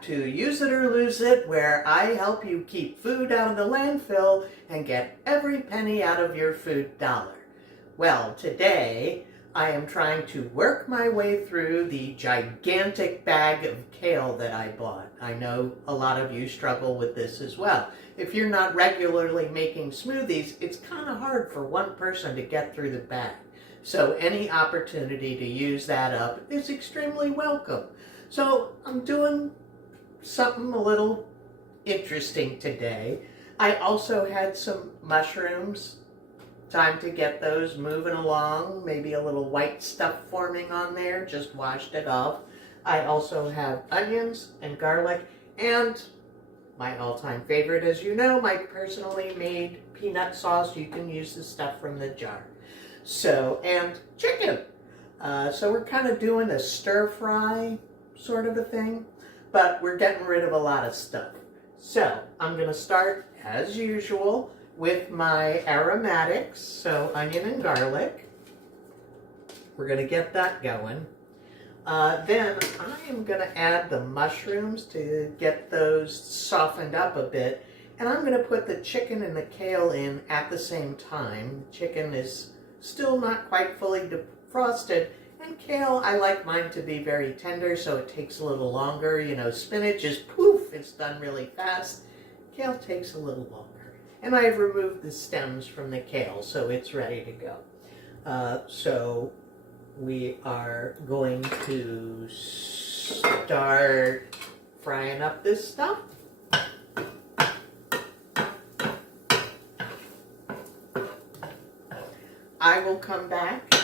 back to Use It or Lose It, where I help you keep food out of the landfill and get every penny out of your food dollar. Well, today I am trying to work my way through the gigantic bag of kale that I bought. I know a lot of you struggle with this as well. If you're not regularly making smoothies, it's kind of hard for one person to get through the bag. So any opportunity to use that up is extremely welcome. So I'm doing something a little interesting today. I also had some mushrooms. Time to get those moving along. Maybe a little white stuff forming on there. Just washed it off. I also have onions and garlic and my all-time favorite, as you know, my personally made peanut sauce. You can use the stuff from the jar. So, and chicken. So we're kind of doing a stir fry sort of a thing, but we're getting rid of a lot of stuff. So I'm going to start, as usual, with my aromatics, so onion and garlic. We're going to get that going. Then I am going to add the mushrooms to get those softened up a bit, and I'm going to put the chicken and the kale in at the same time. Chicken is still not quite fully defrosted, and kale, I like mine to be very tender, so it takes a little longer. You know, spinach is poof, it's done really fast. Kale takes a little longer. And I've removed the stems from the kale, so it's ready to go. So we are going to start frying up this stuff. I will come back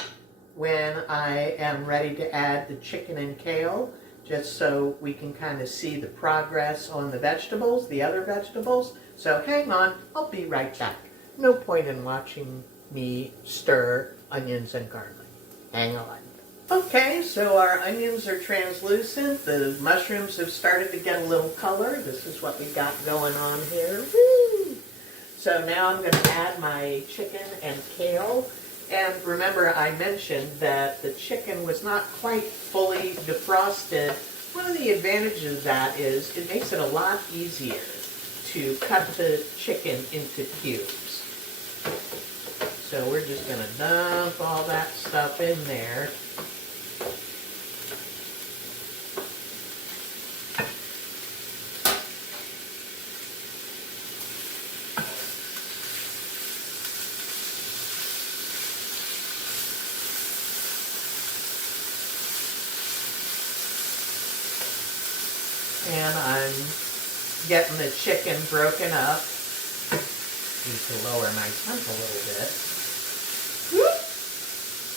when I am ready to add the chicken and kale, just so we can kind of see the progress on the vegetables, the other vegetables. So hang on, I'll be right back. No point in watching me stir onions and garlic. Hang on. Okay, so our onions are translucent. The mushrooms have started to get a little color. This is what we got going on here. Woo! So now I'm going to add my chicken and kale. And remember, I mentioned that the chicken was not quite fully defrosted. One of the advantages of that is it makes it a lot easier to cut the chicken into cubes. So we're just going to dump all that stuff in there. And I'm getting the chicken broken up. Need to lower my temp a little bit. Whoop!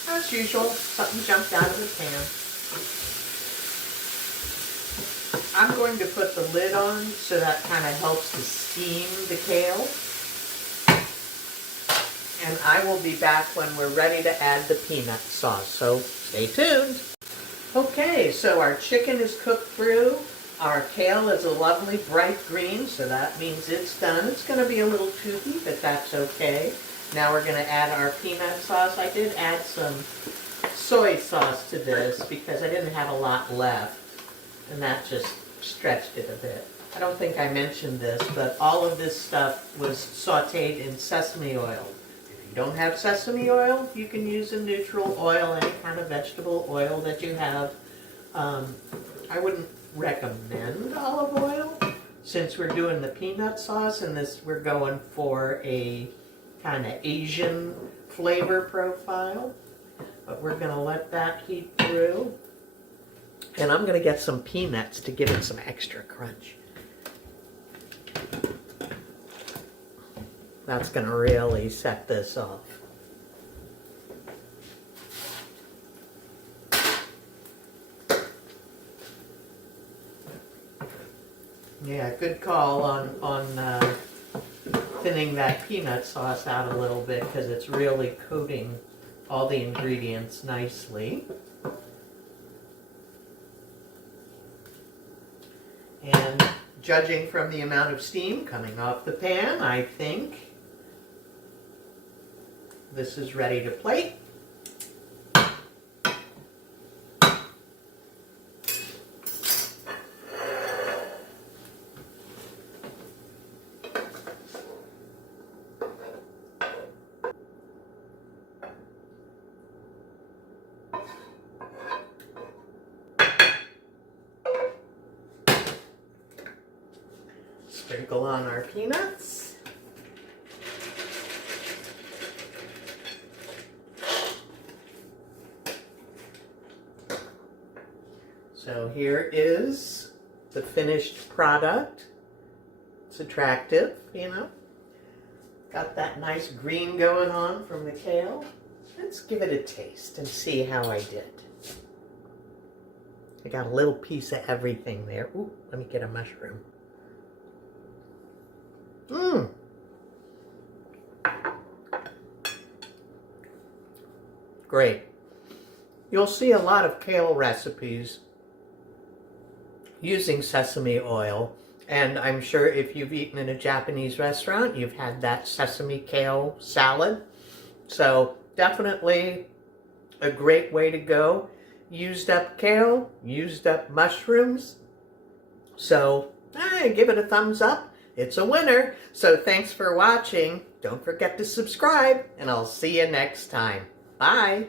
As usual, something jumped out of the pan. I'm going to put the lid on so that kind of helps to steam the kale. And I will be back when we're ready to add the peanut sauce, so stay tuned. Okay, so our chicken is cooked through. Our kale is a lovely bright green, so that means it's done. It's going to be a little toothy, but that's okay. Now we're going to add our peanut sauce. I did add some soy sauce to this because I didn't have a lot left, and that just stretched it a bit. I don't think I mentioned this, but all of this stuff was sauteed in sesame oil. If you don't have sesame oil, you can use a neutral oil, any kind of vegetable oil that you have. I wouldn't recommend olive oil since we're doing the peanut sauce, and this we're going for a kind of Asian flavor profile, but we're going to let that heat through, and I'm going to get some peanuts to give it some extra crunch. That's going to really set this off. Yeah, good call on thinning that peanut sauce out a little bit because it's really coating all the ingredients nicely. And judging from the amount of steam coming off the pan, I think this is ready to plate. Sprinkle on our peanuts. So here is the finished product. It's attractive, you know. Got that nice green going on from the kale. Let's give it a taste and see how I did. I got a little piece of everything there. Ooh, let me get a mushroom. Mmm. Great. You'll see a lot of kale recipes using sesame oil. And I'm sure if you've eaten in a Japanese restaurant, you've had that sesame kale salad. So definitely a great way to go. Used up kale, used up mushrooms. So give it a thumbs up. It's a winner. So thanks for watching. Don't forget to subscribe, and I'll see you next time. Bye.